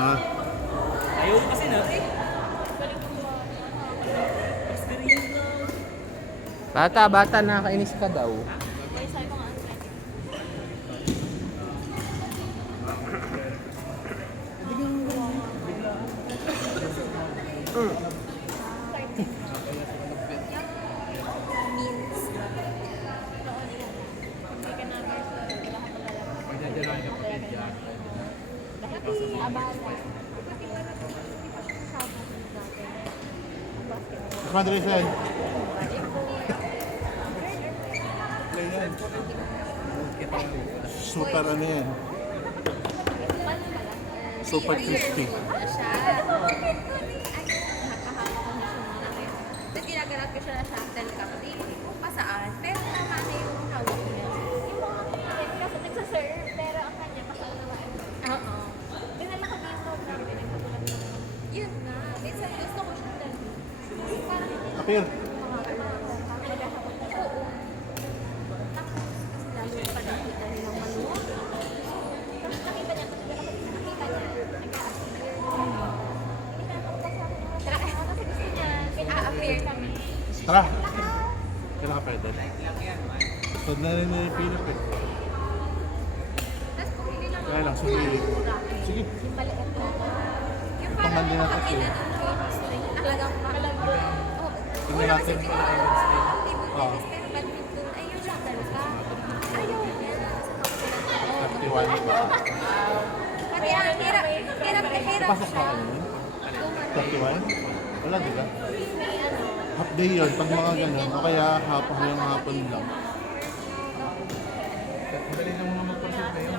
Ayaw ko kasi na. Bata, nakakainis ka daw. Madrid yan. Super ano yan? Super crispy. Tapos ginaganap ko siya na shuttle cup. Kung pa saan, pero tama na yung hawak niya. Kasi nagsaserve, pero ang kanya kasal naman. Oo. Dinala ko dito namin. Yun na. Minsan gusto ko siya dali. Parang Apir. oo. Tapos kasi lalo pa nakita nilang maluwag. Tapos nakita niya, appear kami. Tara. Kailan ka pwede? Sod na rin yung Pilip eh. Tapos pumili lang Kaya lang, sumili. Sige. yung balikat na. Yung Ito man din natin kapila siya. ng Chinese style. Talagang malambot. Tingnan natin. Table tennis, pero badminton ay yung shuttle ka. Ayaw niya. 31 ba? Pati ang hirap Pasok ka siya. ano yun? 31? Wala diba? Half day yun, pag mga ganun. O kaya hapon lang. Madali lang mga mag-proceed na yun.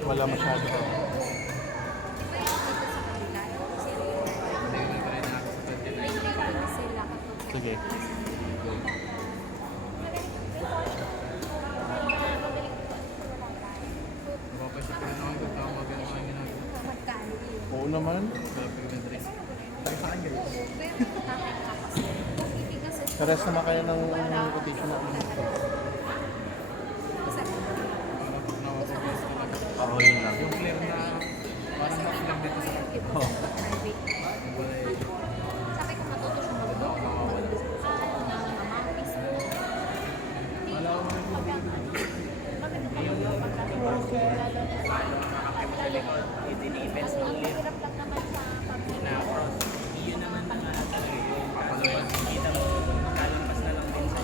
Wala masyado. Sige. Mapapasok ka na naman kung tama ka naman ginagawa. Oo naman. Pares naman kayo ng quotation natin. Oo, yun lang. Yung clear na parang half lang dito sa Oo. Sabi ko matuto siya mag-book. wala ko Events ng hirap lang naman sa pamilya. Yun naman na nga talaga yung papalabas. Kita mo, kalampas na lang din sa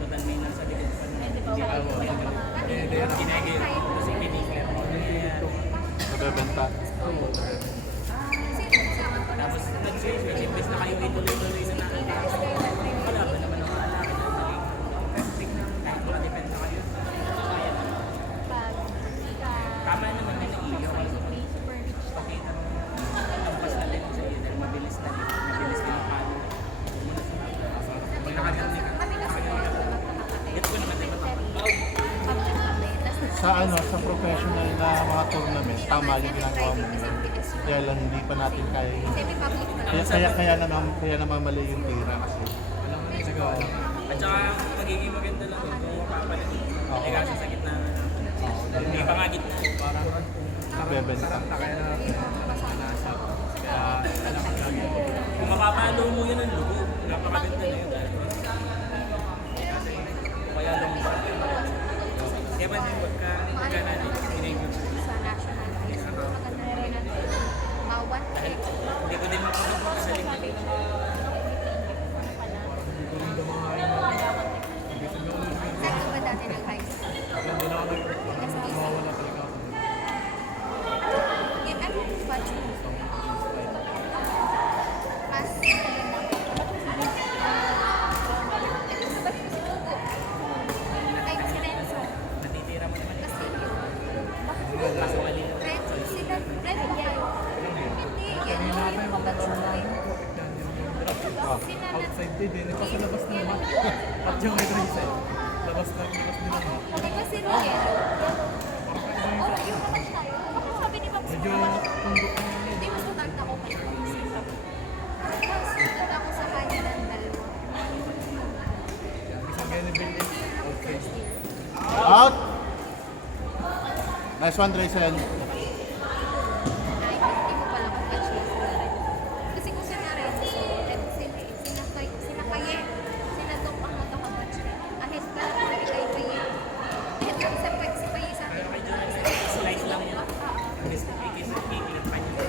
total may nasa likod pa na. Ginagay kasi pinikler mo na yan. Nabebenta. Tapos nag-invest na kayo ituloy-tuloy na nakakita. Wala ba naman ang maalaki na naging perfect na kahit makadependa kayo. Tama naman din ang iyo. Pakita mo. Lampas na din sa iyo dahil mabilis na din. Mabilis din ang palo. Muna sa mga. Pag nakagaling ka. Ito ko naman din Sa sa professional na mga tournament, tama yung ginagawa mo. Kaya lang hindi pa natin kaya yun. Semi-public na. Kaya namamali yung tira kasi. Alam mo na yung nagawa. At saka magiging maganda lang kung mapapalit. Hindi kasi sa gitna. Hindi pa nga gitna. Parang Bebenta. takaya na nasa. Kaya alam mo lagi. Kung mapapalo mo yun ang lugo, napakaganda na yun. Kaya lang mo. Kaya ba din pagka natin ginigil. Sa national high school, maganda rin natin. Bawat Hindi ko din mapapagod sa lingkod. Saan ka ba dati nag-high school? Hindi na ako nawawala talaga ako. Ano yung batch mo? Mas ay, si Renzo. Natitira mo naman. Kasi Kaso mali. Renzo, sila Renzo yan. Hindi, yan yung batch mo eh. Sila na Outside din. Ito sa labas na naman. At yung may side. Labas din naman. di ba si Riel? Oh, yung batch tayo. Bakit sabi ni Pops Medyo tundok na yun. hindi mas tutagda ko pa. Tapos, tutagda ako sa kanya ng dalawa. Isang Geneville is outside. First year. Out! Nice one, Draysen. Ay, hindi ko pala Kikilap pa niya.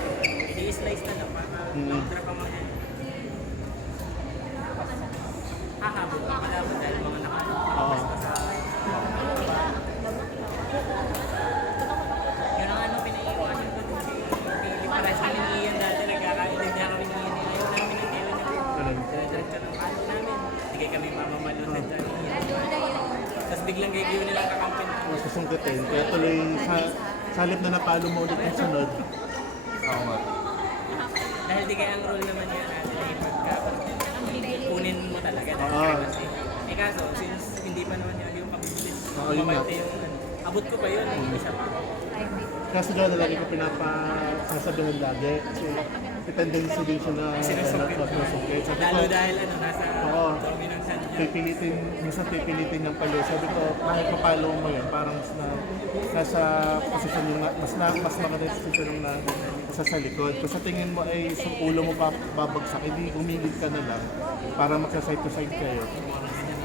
I-slice na lang para drop ang mga hahabol ang kalaban dahil mga nakabas pa sa yun ang ano pinaiiwanan ko dun si Pili. Parehas kami ni Ian dati nagkakailig na kami ni Ian. Ayaw namin ang tilo niya. Diretso ng palo namin. Hindi kami mamamalot na dyan. Tapos biglang gagawin nilang kakampin. Masusungkitin. Kaya tuloy sa halip na napalo mo ulit yung sunod. Oo nga. Dahil di kaya ang role naman yan natin ay pagka kunin mo talaga dahil kasi. Eh kaso, since hindi pa naman yung kabibilis, yun nga. mabante yung abot ko pa yun, isa pa. Kaso dyan na lagi ko pinapasasabihan lagi. Kasi may tendency din siya na sinusungkit. Sabi ko, Lalo dahil ano, nasa Oo. dominant hand niya. minsan pipilitin niyang palo. Sabi ko, kahit papalo mo yun, parang nasa posisyon yung, mas maganda yung posisyon yung sa likod. Kung sa tingin mo ay sa ulo mo babagsak, hindi umigil ka na lang para magsa-side to side kayo.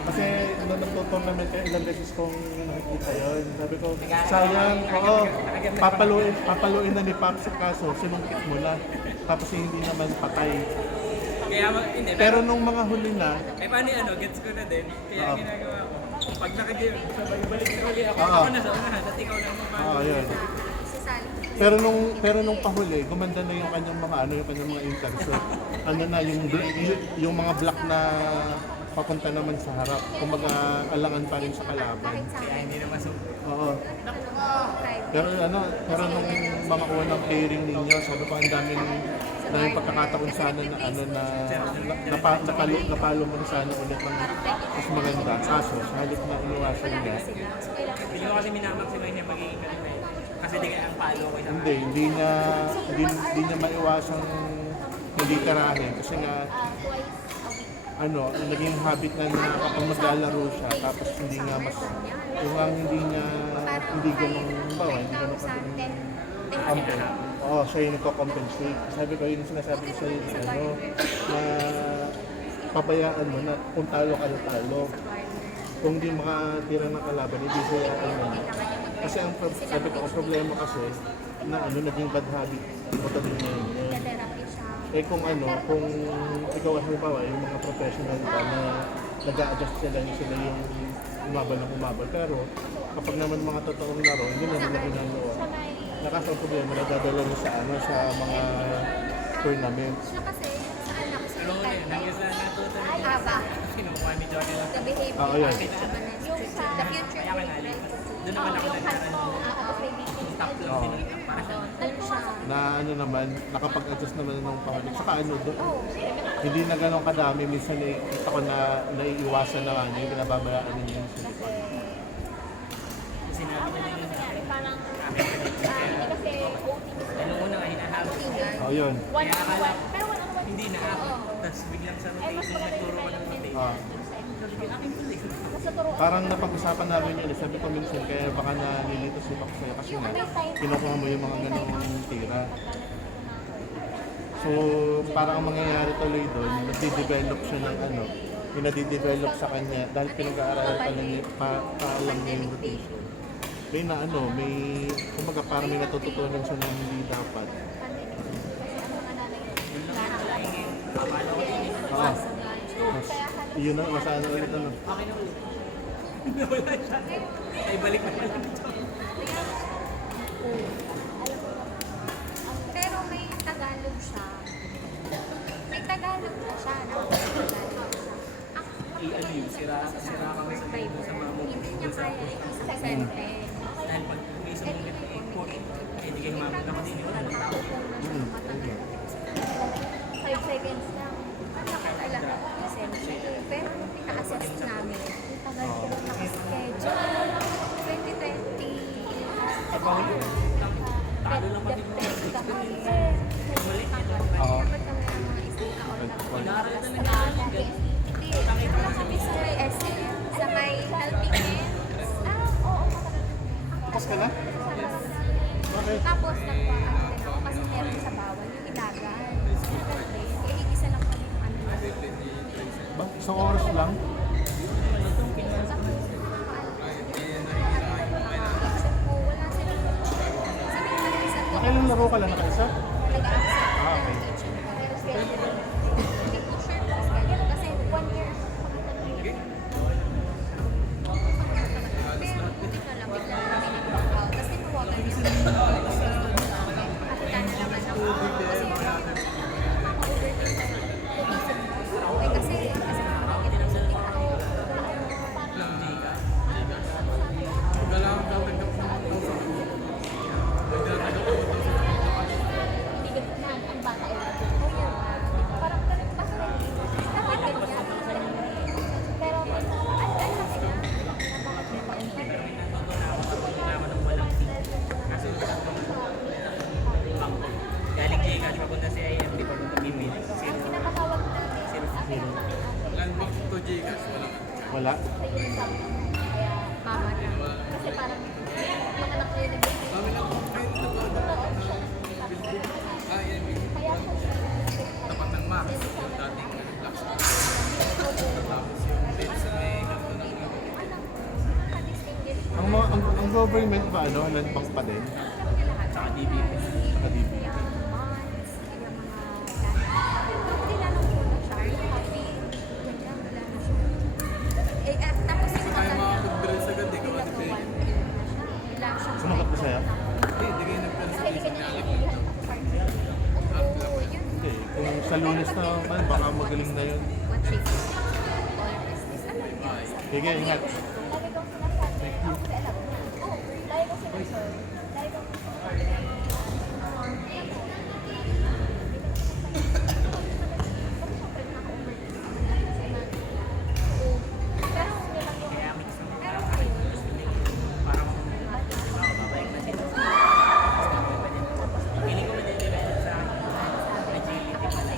Kasi nung nagto-tournament kayo, ilang beses kong nakikita yun. Sabi ko, sayang, oo, papaluin na ni Pops kaso sinungkit mo na. Tapos hindi naman patay. Kaya hindi. Pero nung mga huli na, Eh paano yung ano, gets ko na din. Kaya ang ginagawa ko, pag nakagame, sabay-balik na ulit ako. Oo. Ako na sa unahan, at ikaw lang oo, yun. Pero nung pahuli, gumanda na yung kanyang mga yung kanyang mga inters. So, ano na yung mga block na papunta naman sa harap. Kumaga alangan pa rin sa kalaban. Kaya hindi na masuk. Oo. Pero nung mga unang airing ninyo, sabi ko ang daming na yung pagkakataon sana na napalo mo na sana ulit ng mas maganda. Kaso, sa halip na iniwasan niya, Hindi ko kasi minamaximize niya magiging kanina eh. Kasi di kaya ang palo ko isang hindi niya maiwasang hindi tirahin. Kasi nga, naging habit na kapag maglalaro siya, tapos hindi nga mas, hindi ganun kampo. Oo, siya yung nagko-compensate. Sabi ko, yun sinasabi ko sa'yo, na pabayaan mo na kung talo kayo talo. Kung hindi makatira ng kalaban, hindi siya Kasi sabi ko, ang problema kasi, na naging bad habit. Ito din yun. Eh kung ikaw halimbawa, yung mga professional na nag-a-adjust sila yung umabal. Pero kapag naman mga totoong laro, hindi na nila ginagawa. Nakasang problema, nadadala mo sa mga tournaments. Pero ngayon, hanggang sa natuto niya, kinukuha ni Johnny lang. Oo, yun. The future Kaya kanali. Doon naman ako nagkaroon ng top lang din para siya. Na naman, nakapag-adjust naman ng pahalik. Saka hindi na ganun kadami. Minsan kita ko na naiiwasan na nga niya, yung pinababayaan niya yung silipad. Sinabi niya din sa akin. Parang, Dahil una nga hinahabol. Oo, yun. Kaya akala ko, hindi na ako. Tapos biglang sa rotation, nagturo ko ng rotation. Sabi ko, aking tuloy. Parang napag-usapan namin yun. Sabi ko minsan, kaya baka nalilito si Paco sa'yo kasi nga, kinukuha mo yung mga ganong tira. So, parang ang mangyayari tuloy doon, nagde-develop siya ng yung nade-develop sa kanya dahil pinag-aaralan alam niya yung rotation. Kumbaga parang may natututunan siya na hindi dapat. Oo. Yun na, masana ulit Okay na ulit. Nawala siya. Ay, balik na pala dito. pero may Tagalog siya. May Tagalog na siya. Sira kami sa kayo sa mga mo. Hindi niya kaya isang sentence. Dahil pag may isang mungkit na import, hindi kayo mamit ako din yung anong tao. 5 seconds lang. Nakakala ko essentially. Pero nung pina-assess namin, yung tagal ko lang nakaschedule. 2020. Talo lang pati mo. Bumalik ito. Dapat kami ang mga isang taon na Naaral talaga namin. Hindi, nakita kami sa may SM, sa may helping hands. Oo, matagal. Tapos ka na? Bakit? Tapos nagpa-ano din ako kasi meron sa bawal yung ilagan. Matagal din. Igisa lang kami yung ano. Ba? Isang oras lang? Except po, wala silang Nakailang laro Nagtatrabaho ka lang nakaisa? Nag-accept Ah, na okay. teaching. Pero schedule. Hindi ko sure kung schedule. Kasi 1 year ako pagkatagal. Pero buti ka lang, bigla na kami nag-drop out. Tapos tinawagan niya sa akin. Kapita na naman ako. Kasi yung mama-overtime na tumisip ko. Eh kasi nakakakit ng sakit ako. Hindi ganun na ang bata ay parang ganun pa sa bakit ganyan? Pero ano kasi na Galing Gcash, papunta si IMD, papunta Pipili. ang pinapatawag natin Landmark to Gcash, walang Wala. kaya mama na. Kasi parang mga anak ko yung kami lang po kayo kaya ko tapat ng Max, yung dating Black Star. Tapos yung Vince na may ganito ng nakadistinguish Ang, ang government ba, ano, landbank pa din? Tsaka DBP. Kadib. yung bonds, yung mga hindi lang po na siya, yung happy, ganyan, wala na siya. Tapos yung Kaya mga pag-drill sa ganda, ikaw nila at to Peggy. 1 year na siya. Wala siyang Sumagot ba sa'yo? Hindi, hindi kayo nag-drill sa Kasi hindi isang ka nyalik. niya nilihan ako partner. Oo, yun. Hindi. Kung sa Lunes na man, baka magaling na yun. What shape? All business. Alam niyo. Sige, ingat. Lagi kong sinasabi. Ako kasi alam niya. Oo, lagi kong sinasabi. Lagi kong sinasabi. Kaya mix ng mga parang makakababalik na sila. Feeling ko madidepende sa agility pala.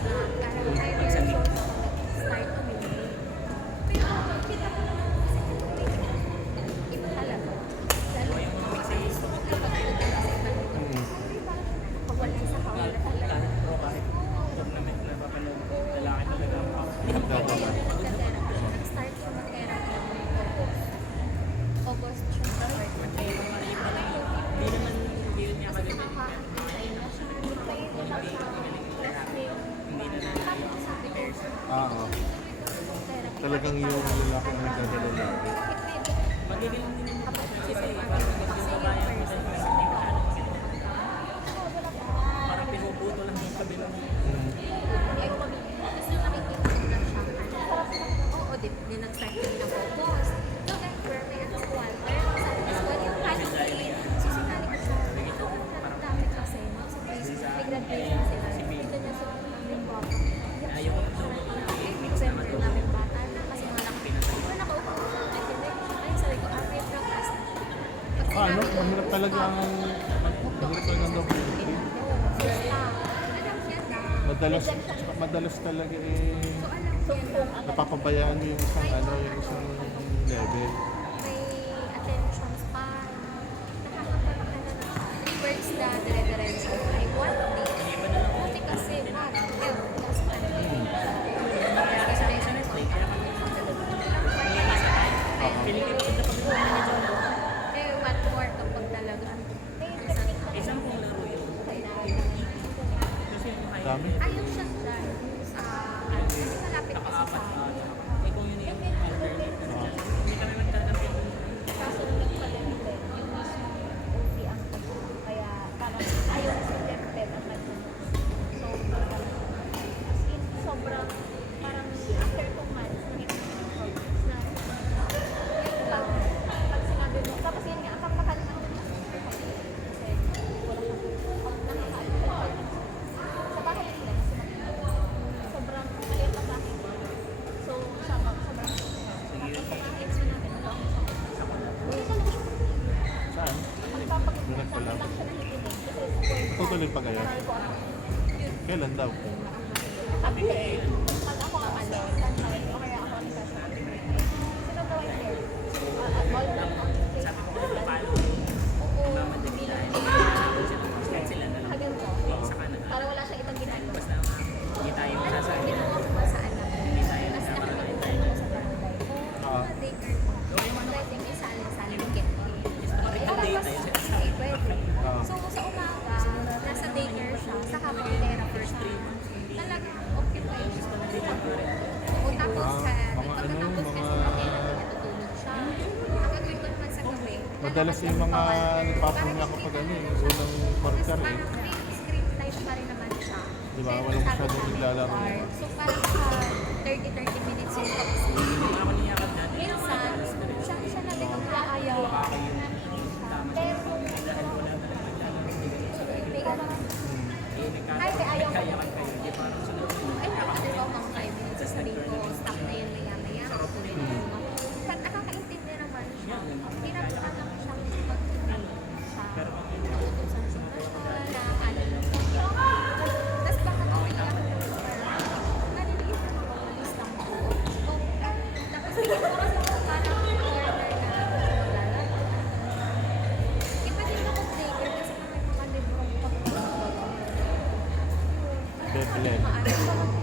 Kahit pro, kahit tournament na papanood, lalaki talaga ang Nag-start siya mag-therapy August siya start. Hindi naman field niya Kasi kagaling. nakaka-intay na siya. Hintay mo lang siya. Last year. Hindi na Tapos sabi ko, Oo. therapy. Talagang yung lalaki ang nagdadala lagi. magiging din naman Kapag kasi kasi parang parang hindi kasi mo yung kaya person kasi kasi hindi diba? ka parang pinuputo lang yung kabilang Ayaw ko kasi nakikita ko na siya. Oo, di nag-start din ako. Boss, November, may ano sa Walter. Sabi ko sa yung Halloween. So, sinali ko siya. Ito, nagdamit kasi. Sa Facebook, may graduation sila. Ito niya sa yung bata. ayaw ko November namin bata na. Kasi mga anak, kung nakaupo ko sa akin, ay, sabi ko, may practice na. Pag Ano, sinabi ko, mahirap talaga ang documentary. Madalas talaga napapabayaan mo yung isang yung isang level. may attention span. Nakakapagpaka na ng words na dire-diretso. Like, one day. Buti kasi, tapos ano. Kaya kasi may isang point. feeling ko maganda pag ito na dyan Eh, what more kapag talaga. isang kong laro yun Kailangan. kasi yung high Dami. Ayaw siya dyan. Kasi malapit kasi sa nakaapat akin. kung yun yung alternate hindi kami magtatampi Kaso hindi pala nila yung mismo OT ang pagod. Kaya parang ayaw sa DepEd ang nag-promote. So, as in, sobrang parang after 2 months, hindi ko na-progress na yun lang. Pag sinabi mo, tapos yun nga, ang kakakalit ako kasi wala kang nakakaalit. Sa bahay lang sila kasi sobrang maliit ang bahay. So, sobrang tapos sa bahay sinabi na lang Saan? magpapagod Doon nagpalab. lang siya nakikinig kasi support Tutuloy pa kayo? ko yun. Kailan daw? Sabi ko, pag ako ang ano, landlord, o kaya ako ang kasama. Sino ba yung care? All lang ako. sabi ko kung paano Oo, mamadali hindi lang. kahit sila na lang Sabi ko, sa kanan para wala siyang ibang ginagawa. basta hindi tayo Ano, sasabi ginawa ko ba sa anak? hindi tayo Mas nagkakaroon nakikita ko sa barangay. Ah. Daycare. Pwede may salin-salin kit. Parang Para day mas tayo sa okay, pwede. Ah. So, sa umaga, nasa madalas yung mga nagpapahinga kapag ano eh, unang quarter eh. Parang may screen time pa rin naman siya. Di ba? Pero Walang sabi masyadong ko, naglalaro. So parang 30 minutes yung tapos. Ako niyakan dati. Minsan, siya na din ang aayaw. Pero kung may ano, kahit may ayaw ko. Ay, nakakali ko mga 5 minutes sa sarili ko. Stop na yun maya-maya. Pag nakakaintindi naman siya, pinapaan lang siya mag-ano siya. Utusan siya na ano. Tapos baka umiiyak ko. Naliliit na ako. Alis lang ako. Tapos hindi ko kasi parang order na maglalaro. Iba din ako trigger kasi may mga librong pagpapagawa. Beblet. Maano